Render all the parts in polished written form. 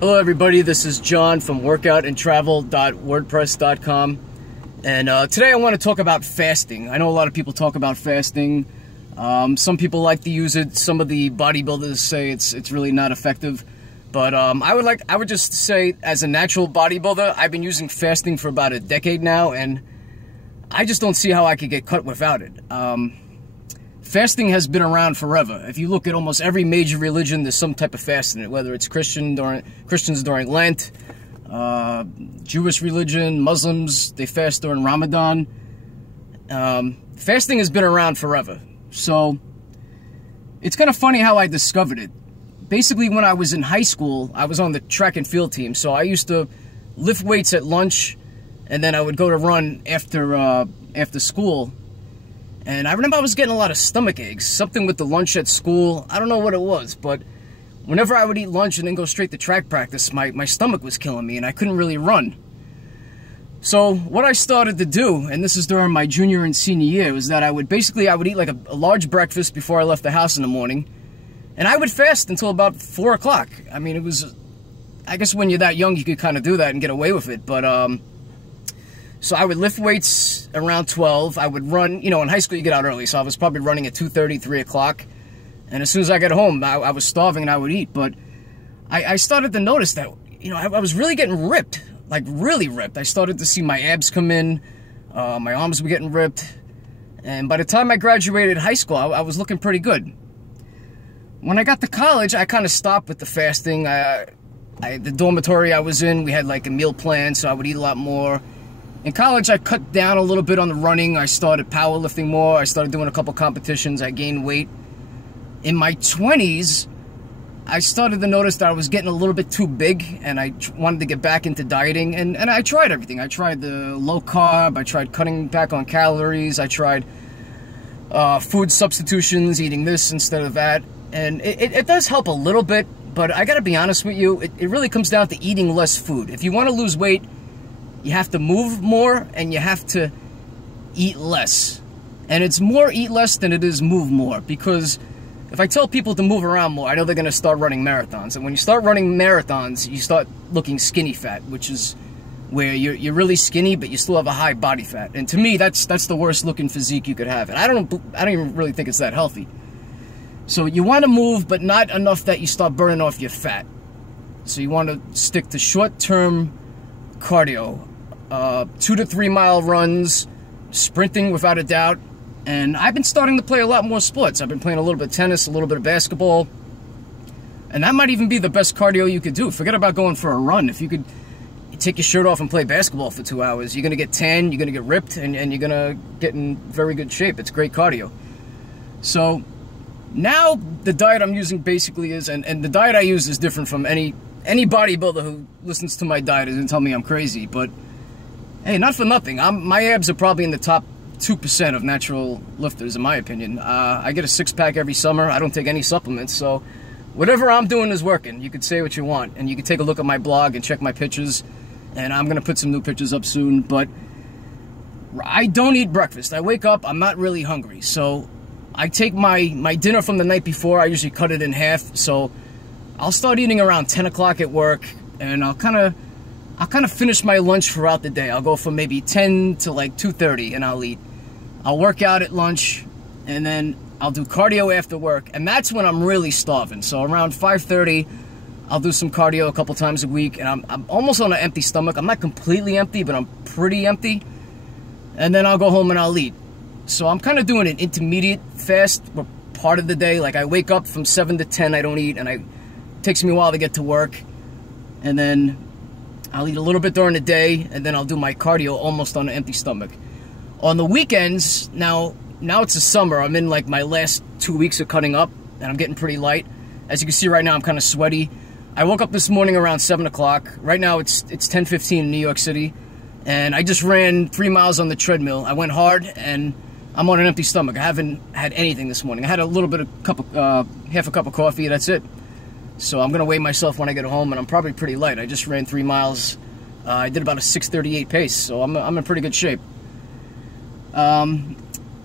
Hello everybody, this is John from Workoutandtravel.wordpress.com, and today I want to talk about fasting. I know a lot of people talk about fasting. Some people like to use it. Some of the bodybuilders say it's really not effective. But I would just say, as a natural bodybuilder, I've been using fasting for about a decade now, and I just don't see how I could get cut without it. Fasting has been around forever. If you look at almost every major religion, there's some type of fasting in it, whether it's Christians during Lent, Jewish religion, Muslims, they fast during Ramadan. Fasting has been around forever. So it's kind of funny how I discovered it. Basically, when I was in high school, I was on the track and field team, so I used to lift weights at lunch, and then I would go to run after school. And I remember I was getting a lot of stomach aches, something with the lunch at school. I don't know what it was, but whenever I would eat lunch and then go straight to track practice, my stomach was killing me and I couldn't really run. So what I started to do, and this is during my junior and senior year, was that I would eat like a large breakfast before I left the house in the morning, and I would fast until about 4 o'clock. I mean, I guess when you're that young, you could kind of do that and get away with it, but so I would lift weights around 12. I would run, you know, in high school you get out early, so I was probably running at 2:30, 3 o'clock. And as soon as I got home, I was starving and I would eat. But I started to notice that, you know, I was really getting ripped, like really ripped. I started to see my abs come in, my arms were getting ripped. And by the time I graduated high school, I was looking pretty good. When I got to college, I kind of stopped with the fasting. The dormitory I was in, we had like a meal plan, so I would eat a lot more. In college, I cut down a little bit on the running. I started powerlifting more. I started doing a couple competitions. I gained weight. In my 20s, I started to notice that I was getting a little bit too big, and I wanted to get back into dieting. And I tried everything. I tried the low carb. I tried cutting back on calories. I tried food substitutions, eating this instead of that. And it does help a little bit, but I got to be honest with you, it really comes down to eating less food. If you want to lose weight, you have to move more, and you have to eat less. And it's more eat less than it is move more, because if I tell people to move around more, I know they're going to start running marathons. And when you start running marathons, you start looking skinny fat, which is where you're really skinny, but you still have a high body fat. And to me, that's the worst looking physique you could have. And I don't even really think it's that healthy. So you want to move, but not enough that you start burning off your fat. So you want to stick to short-term cardio, 2 to 3 mile runs, sprinting without a doubt. And I've been starting to play a lot more sports. I've been playing a little bit of tennis, a little bit of basketball, and that might even be the best cardio you could do. Forget about going for a run. If you could take your shirt off and play basketball for 2 hours, you're going to get tan, you're going to get ripped, and you're going to get in very good shape. It's great cardio. So now the diet I'm using basically is, and the diet I use is different from any bodybuilder who listens to my diet and tell me I'm crazy, but hey, not for nothing. My abs are probably in the top 2% of natural lifters, in my opinion. I get a six-pack every summer. I don't take any supplements, so whatever I'm doing is working. You could say what you want, and you can take a look at my blog and check my pictures, and I'm going to put some new pictures up soon, but I don't eat breakfast. I wake up, I'm not really hungry, so I take my dinner from the night before. I usually cut it in half, so I'll start eating around 10 o'clock at work, and I'll kind of finish my lunch throughout the day. I'll go from maybe 10 to like 2:30 and I'll eat. I'll work out at lunch, and then I'll do cardio after work, and that's when I'm really starving. So around 5:30, I'll do some cardio a couple times a week, and I'm almost on an empty stomach. I'm not completely empty, but I'm pretty empty. And then I'll go home and I'll eat. So I'm kind of doing an intermediate fast for part of the day. Like I wake up from 7 to 10, I don't eat, and it takes me a while to get to work. And then I'll eat a little bit during the day, and then I'll do my cardio almost on an empty stomach. On the weekends, now it's the summer, I'm in like my last 2 weeks of cutting up, and I'm getting pretty light. As you can see right now, I'm kind of sweaty. I woke up this morning around 7 o'clock. Right now it's 10:15 in New York City, and I just ran 3 miles on the treadmill. I went hard, and I'm on an empty stomach. I haven't had anything this morning. I had a little bit of half a cup of coffee, that's it. So I'm going to weigh myself when I get home, and I'm probably pretty light. I just ran 3 miles. I did about a 6:38 pace, so I'm in pretty good shape.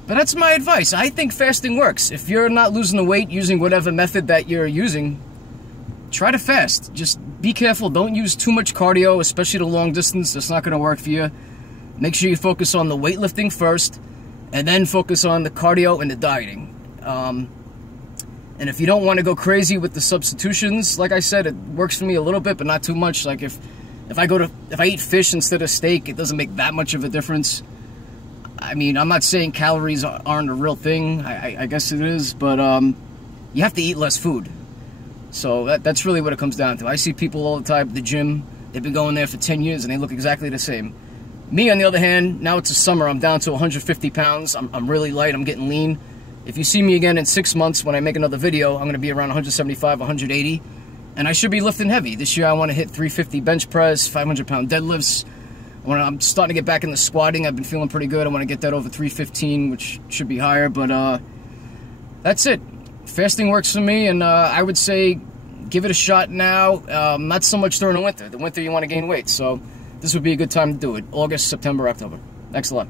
But that's my advice. I think fasting works. If you're not losing the weight using whatever method that you're using, try to fast. Just be careful. Don't use too much cardio, especially the long distance. That's not going to work for you. Make sure you focus on the weightlifting first, and then focus on the cardio and the dieting. And if you don't want to go crazy with the substitutions, like I said, it works for me a little bit, but not too much. Like if I eat fish instead of steak, it doesn't make that much of a difference. I mean, I'm not saying calories aren't a real thing. I guess it is, but you have to eat less food. So that's really what it comes down to. I see people all the time at the gym. They've been going there for 10 years, and they look exactly the same. Me, on the other hand, now it's the summer. I'm down to 150 pounds. I'm really light. I'm getting lean. If you see me again in 6 months when I make another video, I'm going to be around 175, 180. And I should be lifting heavy. This year I want to hit 350 bench press, 500-pound deadlifts. I'm starting to get back into squatting. I've been feeling pretty good. I want to get that over 315, which should be higher. But that's it. Fasting works for me, and I would say give it a shot now. Not so much during the winter. The winter you want to gain weight, so this would be a good time to do it. August, September, October. Thanks a lot.